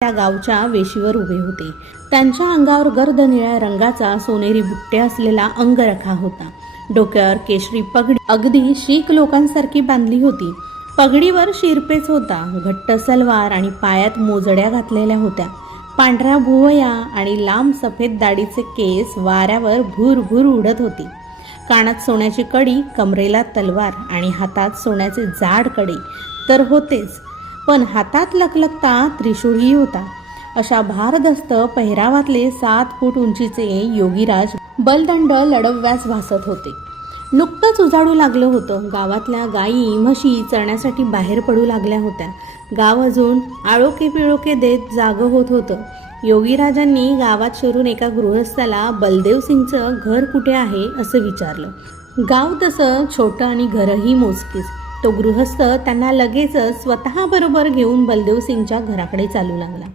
त्या गावच्या वेशीवर उभे होते. त्यांच्या अंगावर गर्द निळ्या रंगाचा सोनेरी बुट्टे असलेला अंगरखा होता. डोक्यावर केशरी पगडी अगदी शीख लोकांसारखी बांधली होती. पगडीवर शिरपेच होता घट्ट सलवार आणि पायात मोजड्या घातलेल्या होत्या. पांढऱ्या भुवया आणि लांब सफेद दाढीचे केस वाऱ्यावर भूर भूर उडत होती. कानात सोन्याची कडी कमरेला तलवार आणि हातात सोन्याचे जाडकडे. तर होतेच. पण हातात लखलखता त्रिशूळही होता. अशा भारदस्त पेहरावातले सात फूट उंचीचे योगीराज बलदंड लढव्यास भासत होते. नुकतंच उजाडू लागलं होतं. गावातल्या गायी म्हशी चरण्यासाठी बाहेर पडू लागल्या होत्या. गाव अजून आळोके पिळोके देत जागं होत होतं. योगीराजांनी गावात शिरून एका गृहस्थाला बलदेव सिंगचं घर कुठे आहे असं विचारलं. गाव तसं छोटं आणि घरही मोजकीच. तो गृहस्थ त्यांना लगेचच स्वतःबरोबर घेऊन बलदेव सिंगच्या घराकडे चालू लागला.